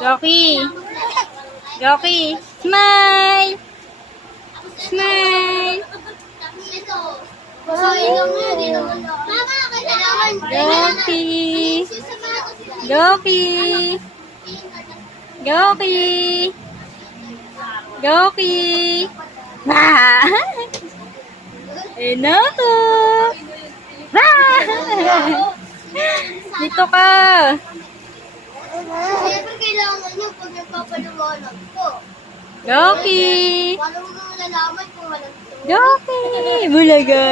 Rocky. Rocky. Smile. Smile. Rocky. Rocky. Rocky. Rocky. Ah. Enoto. Ah. Dito ka. Siyempre kailangan nyo pag nagpapaliwanag ko. Rocky. Paano mo nang nalaman kung walang ito? Rocky. Bulaga.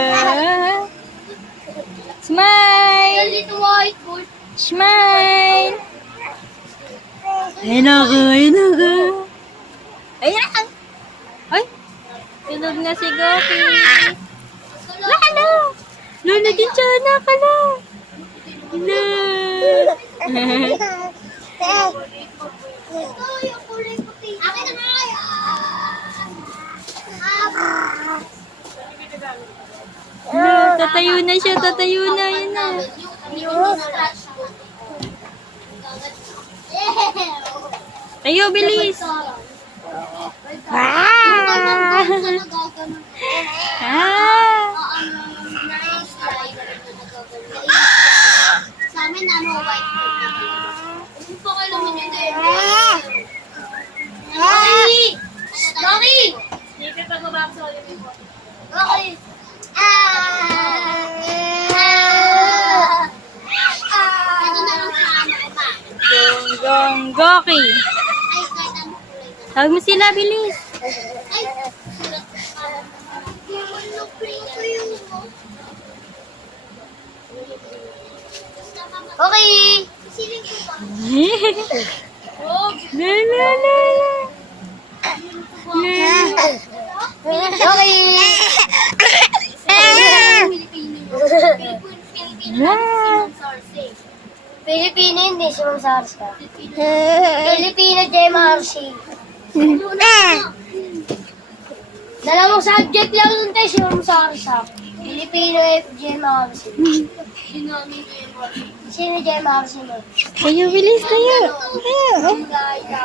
Smile. Dito whiteboard. Smile. Ayun ako. Ayun ako. Ayun ako. Ay. Tulog na si Rocky. Lalo. Lalo din siya na ka na. Hello. Ito yung kulay puti. Akin na nga Hello. Tatayo na siya. Tatayo na. Yun na. Tayo, bilis. Ah. Ah. Sa amin, white. Hindi pa kayo naman yun eh. Rocky! Rocky! Hindi pa pag-babaksa ulit yung phone. Rocky! Ito na lang sa ano ko pa. Gong Rocky. Ay, kahit anong kulay na. Tawag mo sila, bilis. Ay, sulat ko pa. Ano ko yung Okay! Siling ko ba? La la la la. Okay! Pilipino hindi si Ma'am Sarsa. Pilipino JMRC. Dalawang subject lang nun tayo si Ma'am Sarsa. Pilipino JMRC. Sino JMRC mo? Tayo, bilis, tayo. Tayo.